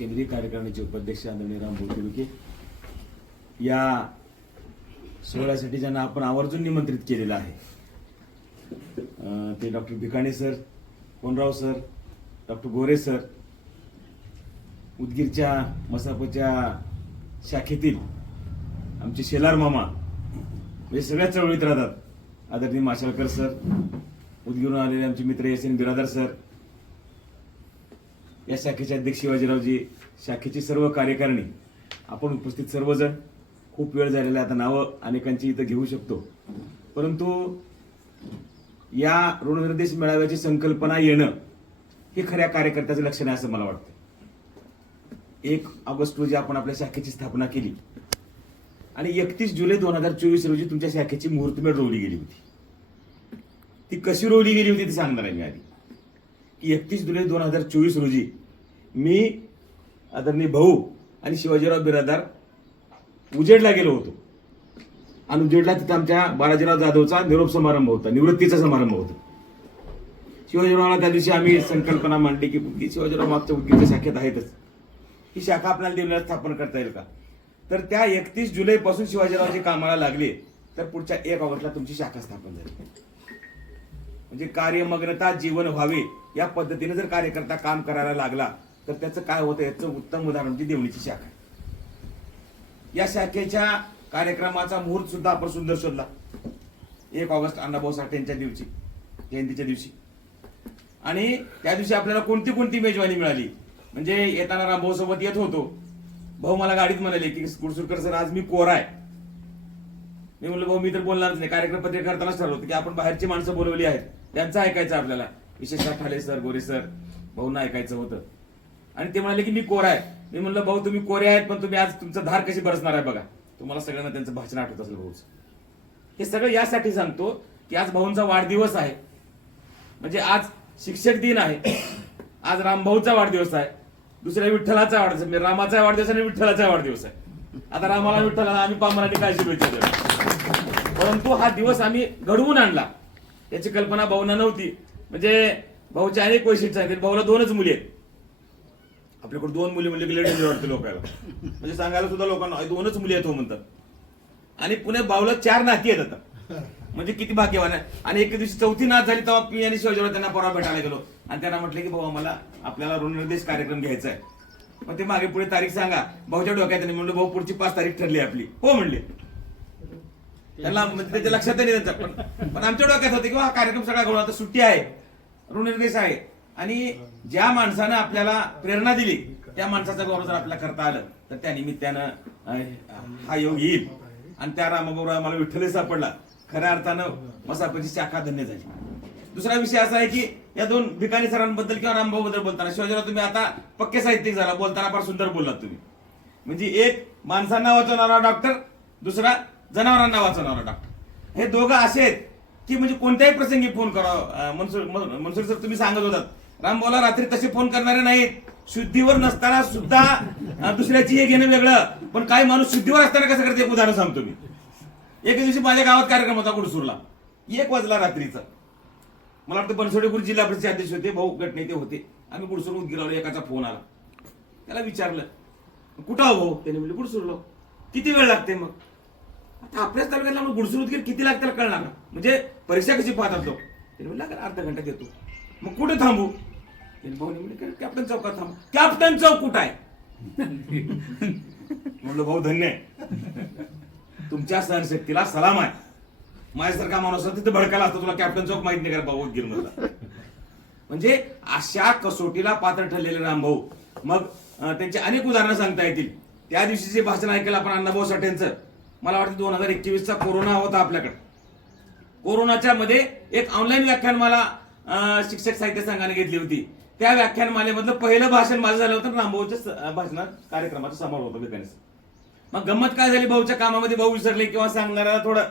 केंद्रीय कार्यकारिणीचे उपाध्यक्ष आदरणीय राम तिरुके या सोहळ्यासाठी ज्यांना आपण आवर्जून निमंत्रित केलेलं आहे. ते doctor Bhikane sir Konrao sir doctor Gore sir उदगीरच्या मसापच्या शाखेतील आमचे शेलार मामा म्हणजे सगळ्या चळवळीत राहतात. आदरणीय माशाळकर सर उदगीरून आलेले आमचे मित्र एस एन बिरादर सर या शाखेचे अध्यक्ष शिवाजीरावजी शाखेची सर्व कार्यकारिणी. आपण उपस्थित सर्वजण. खूप वेळ झालेला आहे. आता नावं अनेकांची इथं घेऊ शकतो. परंतु या ऋणनिर्देश मेळाव्याची संकल्पना येणं हे खऱ्या कार्यकर्त्याचं लक्षण आहे असं मला वाटतं. एक ऑगस्ट रोजी आपण आपल्या शाखेची स्थापना केली. आणि एकतीस जुलै दोन हजार चोवीस रोजी तुमच्या शाखेची मुहूर्तमेळ रोवली गेली होती. ती कशी रोवली गेली होती ती सांगणार आहे मी आधी. की एकतीस जुलै दोन हजार चोवीस रोजी मी आदरणीय भाऊ आणि शिवाजीराव बिरादार उजेडला गेलो होतो. आणि उजेडला तिथं आमच्या बालाजीराव जाधवचा निरोप समारंभ होता निवृत्तीचा समारंभ होता. शिवाजीरावला त्या दिवशी आम्ही संकल्पना मांडली की बुद्धी शिवाजीराव मागच्या बुद्धीच्या शाखेत आहेतच. ही शाखा आपल्याला देवल्यात स्थापन करता येईल का? तर त्या एकतीस जुलैपासून शिवाजीरावची कामाला लागले तर पुढच्या एक ऑगस्टला तुमची शाखा स्थापन झाली. म्हणजे कार्यमग्नता जीवन व्हावे या पद्धतीने जर कार्यकर्ता काम करायला लागला तर त्याचं काय होतं? याचं उत्तम उदाहरण म्हणजे देवणीची शाखा या शाखेच्या कार्यक्रमाचा मुहूर्त सुद्धा आपण सुंदर शोधला. एक ऑगस्ट अण्णाभाऊ साठे यांच्या दिवशी जयंतीच्या दिवशी. आणि त्या दिवशी आपल्याला कोणती कोणती मेजवानी मिळाली? म्हणजे येताना रामभाऊ सोबत येत होतो. भाऊ मला गाडीत म्हणाले की गुडसुरकर सर आज मी कोरा आहे. मी म्हणलं भाऊ मी तर बोलणारच नाही. कार्यक्रम पत्रिका करतानाच ठरवतो की आपण बाहेरची माणसं बोलवली आहेत. त्यांचं ऐकायचं आपल्याला. विशेषतः ठाले सर गोरे सर भाऊंना ऐकायचं होतं. आणि ते म्हणाले की मी कोरा आहे. मी म्हणलं भाऊ तुम्ही कोरे आहेत पण तुम्ही आज तुमचा धार कशी बरसणार आहे बघा. तुम्हाला सगळ्यांना त्यांचं भाषण आठवत असेल भाऊच. हे सगळं यासाठी सांगतो की आज भाऊंचा वाढदिवस आहे. म्हणजे आज शिक्षक दिन आहे. आज रामभाऊचा वाढदिवस आहे. दुसऱ्या विठ्ठलाचा वाढदिवस म्हणजे रामाचा वाढदिवस आणि विठ्ठलाचा वाढदिवस आहे. आता रामाला विठ्ठलाला आम्ही पामरांनी काय शुभेच्छा परंतु हा दिवस आम्ही घडवून आणला. याची कल्पना भाऊना नव्हती. म्हणजे भाऊचे अनेक वैशिष्ट्य आहेत. भाऊला दोनच मुली आहेत. आपल्याकडे दोन मुली म्हणजे लेडीज वाटते लोकांना म्हणजे सांगायला सुद्धा लोकांना दोनच मुली आहेत हो म्हणतात. आणि पुणे भाऊला चार नाती आहेत आता. म्हणजे किती भाग्यवान आहे. आणि एके दिवशी चौथी नाथ झाली तेव्हा मी आणि शिवाजीराव त्यांना परवा भेटायला गेलो. आणि त्यांना म्हटलं की भाऊ आम्हाला आपल्याला ऋणनिर्देश कार्यक्रम घ्यायचा आहे. मग ते मागे पुढे तारीख सांगा. भाऊच्या डोक्यात म्हणलं भाऊ पुढची पाच तारीख ठरली आपली. हो म्हणले. त्यांना म्हणजे त्याच्या लक्षात नाही त्यांचा पण पण आमच्या डोक्यात होते की हा कार्यक्रम सगळा घडून आता सुट्टी आहे. ऋणनिर्देश आहे. आणि ज्या माणसानं आपल्याला प्रेरणा दिली त्या माणसाचा गौरव जर आपल्याला करता आलं तर त्या निमित्तानं हा योग येईल. आणि त्या रामगौरव आम्हाला विठ्ठल सापडला. खऱ्या अर्थानं मसापची शाखा धन्य झाली. दुसरा विषय असा आहे की या दोन भिकाणी सरांबद्दल किंवा रामभाऊ बद्दल बोलताना शिवाजीराव तुम्ही आता पक्के साहित्यिक झाला बोलताना फार सुंदर बोललात तुम्ही. म्हणजे एक माणसांना वाचवणारा डॉक्टर दुसरा जनावरांना वाचवणारा डॉक्टर हे दोघं असे आहेत की म्हणजे कोणत्याही प्रसंगी फोन करावा मनसुर मन- सर तुम्ही सांगत होतात. बोला रात्री तसे फोन करणारे नाहीत. शुद्धीवर नसताना सुद्धा दुसऱ्याची हे घेणं वेगळं. पण काही माणूस शुद्धीवर असताना कसं करते? एक उदाहरण सांगतो मी. एके दिवशी माझ्या गावात कार्यक्रम होता गुडसूरला एक वाजला रात्रीचा. मला वाटतं बनसोडे जिल्हा परिषद अध्यक्ष होते भाऊ गटनेते होते. आम्ही गुडसूर गेलो एकाचा फोन आला. त्याला विचारलं कुठं आहो भाऊ? त्याने म्हणजे गुडसूरलो किती वेळ लागते मग? आता आपल्याच तालुक्यातला गुडसुरुदगीर किती लागतं त्याला कळणार ना. म्हणजे परीक्षा कशी पाहतात तो त्याने म्हणलं "लागेल अर्धा घंटा देतो. मग कुठे थांबू? त्याने भाऊ म्हणजे कॅप्टन चौकात थांबू. कॅप्टन चौक कुठं आहे? म्हणलं भाऊ धन्य आहे. तुमच्या सहनशक्तीला सलाम आहे. माझ्यासारखा माणूस तिथे भडकायला असतो. तुला कॅप्टन चौक माहीत नाही का? भाऊ गिर मधला म्हणजे अशा कसोटीला पात्र ठरलेले रामभाऊ मग त्यांची अनेक उदाहरणं सांगता येतील. त्या दिवशीचे भाषण ऐकलं आपण अण्णाभाऊ साठेंचं मला वाटतं दोन हजार एकवीसचा कोरोना होता आपल्याकडे. कोरोनाच्या मध्ये एक ऑनलाईन व्याख्यान मला शिक्षक साहित्य संघाने घेतली होती. त्या व्याख्यानमालेमधलं पहिलं भाषण माझं झालं होतं रामभाऊच्या भाषणात कार्यक्रमाचा समारोह होता मग गंमत काय झाली? भाऊच्या कामामध्ये भाऊ विसरले किंवा सांगणाऱ्याला थोडं